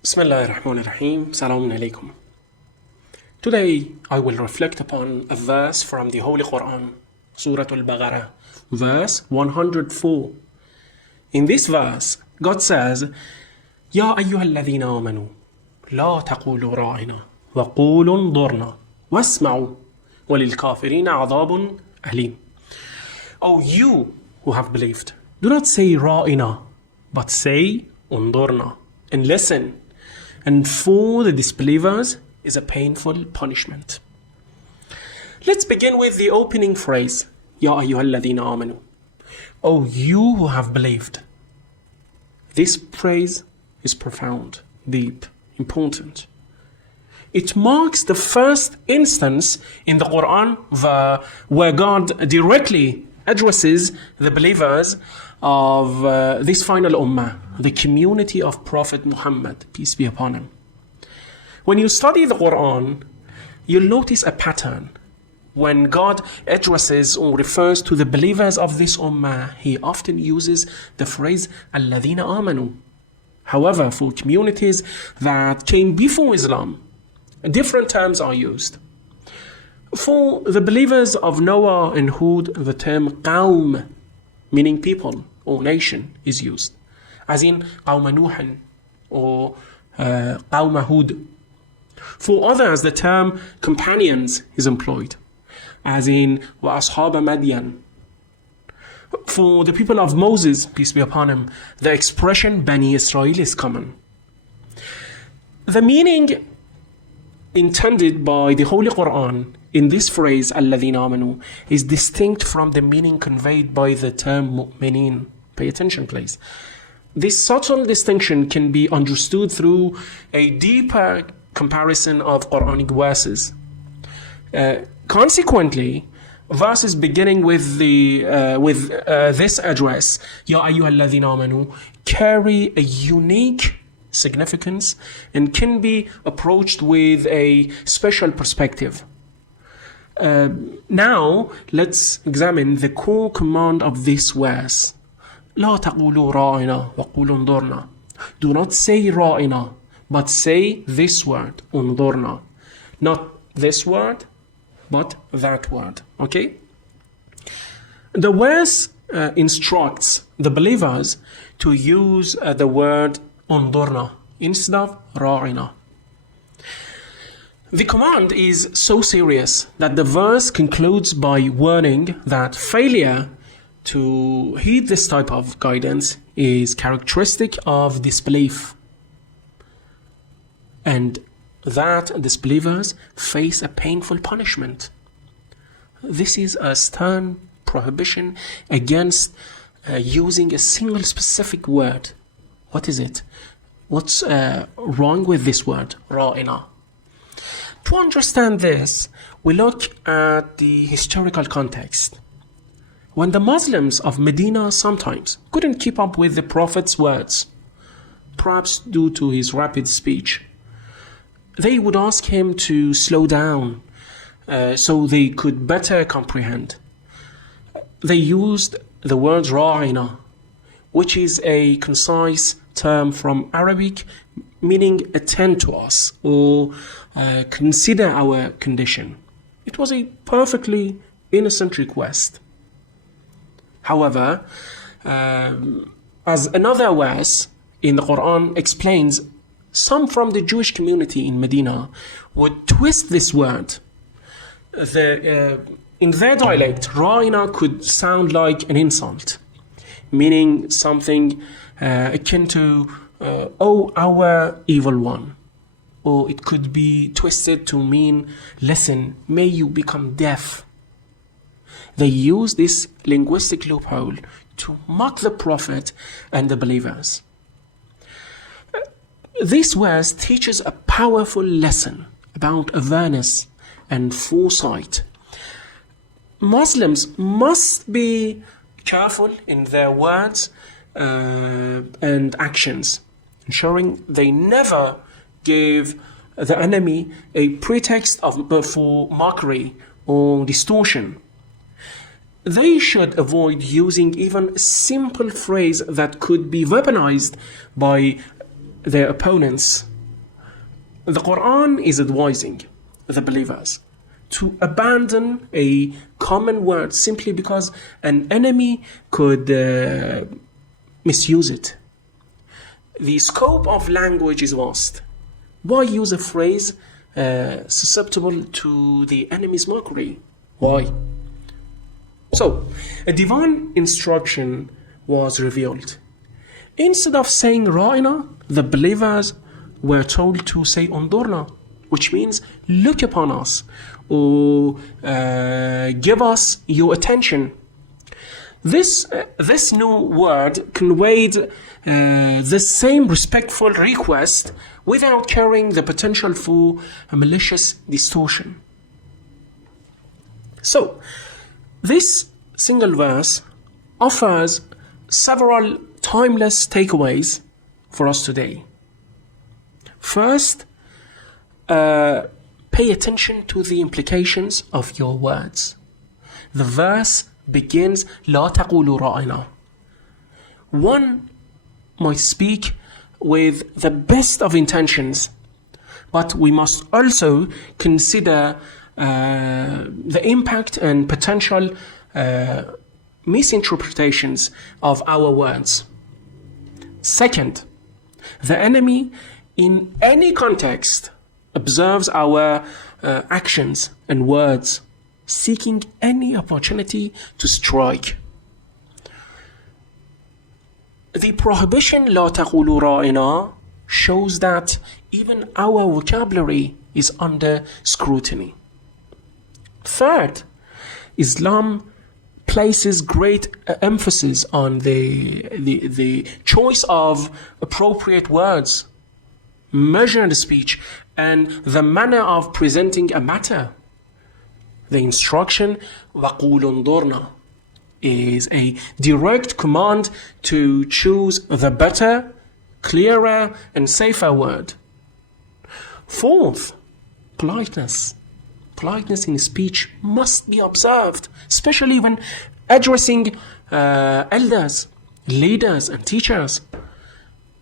Bismillahir Rahmanir Rahim. Salamun alaikum. Today I will reflect upon a verse from the Holy Quran, Surah Al-Baqarah, verse 104. In this verse, God says, Ya ayyuhalladhina amanu, la taqulu ra'ina, wa qulu unẓurnā, wasma'u, walil kafirina adhabun alim. O you who have believed, do not say Rā'inā, but say Unẓurnā, and listen. And for the disbelievers is a painful punishment. Let's begin with the opening phrase, Ya ayyuhalladhina amanu. O you who have believed. This phrase is profound, deep, important. It marks the first instance in the Quran where God directly addresses the believers of this final ummah, the community of Prophet Muhammad, peace be upon him. When you study the Quran, you'll notice a pattern. When God addresses or refers to the believers of this ummah, He often uses the phrase الَّذِينَ آمَنُوا. However, for communities that came before Islam, different terms are used. For the believers of Noah and Hud, the term qawm, meaning people or nation, is used, as in qawm Nuh or qawm Hud. For others, the term companions is employed, as in وَأَصْحَابَ مَدْيَنَ. For the people of Moses, peace be upon him, the expression Bani Israel is common. The meaning intended by the Holy Quran in this phrase الَّذِينَ آمَنُوا is distinct from the meaning conveyed by the term mu'mineen. Pay attention, please. This subtle distinction can be understood through a deeper comparison of Quranic verses. Consequently, verses beginning with this address, Ya ayyuhalladhina amanu, carry a unique significance and can be approached with a special perspective. Now, let's examine the core command of this verse. لا تقولوا رَاعِنَا وَقُولُوا انظُرْنَا. Do not say Rā'inā, but say this word, Unẓurnā. Not this word, but that word. Okay? The verse instructs the believers to use the word Unẓurnā instead of Rā'inā. The command is so serious that the verse concludes by warning that failure to heed this type of guidance is characteristic of disbelief, and that disbelievers face a painful punishment. This is a stern prohibition against using a single specific word. What is it? What's wrong with this word, Rā'inā? To understand this, we look at the historical context. When the Muslims of Medina sometimes couldn't keep up with the Prophet's words, perhaps due to his rapid speech, they would ask him to slow down so they could better comprehend. They used the word Rā'inā, which is a concise term from Arabic meaning attend to us or consider our condition. It was a perfectly innocent request. However, as another verse in the Quran explains, some from the Jewish community in Medina would twist this word. In their dialect, Rā'inā could sound like an insult, meaning something akin to, oh, our evil one. Or it could be twisted to mean, listen, may you become deaf. They use this linguistic loophole to mock the Prophet and the believers. This verse teaches a powerful lesson about awareness and foresight. Muslims must be careful in their words and actions, ensuring they never give the enemy a pretext for mockery or distortion. They should avoid using even a simple phrase that could be weaponized by their opponents. The Quran is advising the believers to abandon a common word simply because an enemy could misuse it. The scope of language is vast. Why use a phrase susceptible to the enemy's mockery? Why? So, a divine instruction was revealed. Instead of saying Rā'inā, the believers were told to say Unẓurnā, which means look upon us, or give us your attention. This new word conveyed the same respectful request without carrying the potential for a malicious distortion. So, this single verse offers several timeless takeaways for us today. First, pay attention to the implications of your words. The verse begins لا تقولوا رَاعِنَا. One might speak with the best of intentions, but we must also consider the impact and potential misinterpretations of our words. Second, the enemy in any context observes our actions and words, seeking any opportunity to strike. The prohibition لا تقولوا رَاعِنَا shows that even our vocabulary is under scrutiny. Third, Islam places great emphasis on the choice of appropriate words, measured speech, and the manner of presenting a matter. The instruction وَقُولُ انظُرْنَا is a direct command to choose the better, clearer, and safer word. Fourth, politeness. Politeness in speech must be observed, especially when addressing elders, leaders, and teachers.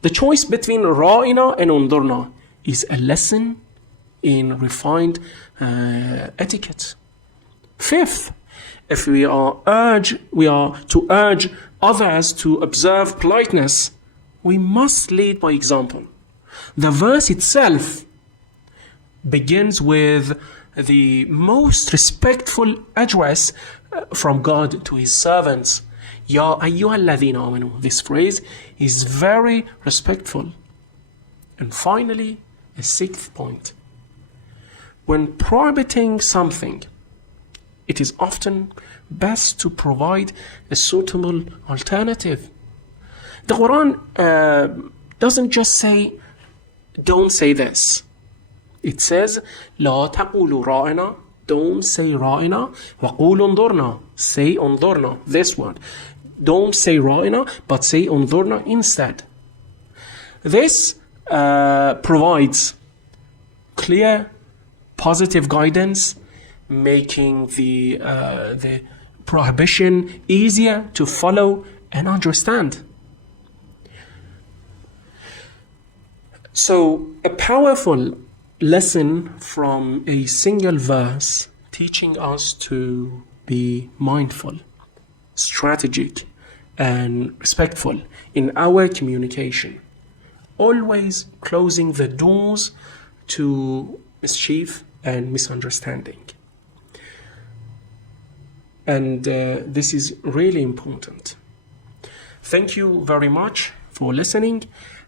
The choice between Rā'inā and Unẓurnā is a lesson in refined etiquette. Fifth, if we are to urge others to observe politeness, we must lead by example. The verse itself begins with the most respectful address from God to his servants. Ya ayyuhalladhina amanu. This phrase is very respectful. And finally, a sixth point. When prohibiting something, it is often best to provide a suitable alternative. The Quran doesn't just say, don't say this. It says, لا تقولوا رَاعِنَا, don't say Rā'inā, وَقُولُ انظُرْنَا, say Unẓurnā, this word. Don't say Rā'inā, but say Unẓurnā instead. This provides clear, positive guidance, making the prohibition easier to follow and understand. So, a powerful lesson from a single verse teaching us to be mindful, strategic, and respectful in our communication, always closing the doors to mischief and misunderstanding. And this is really important. Thank you very much for listening,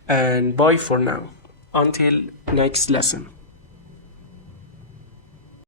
and bye for now. Until next lesson.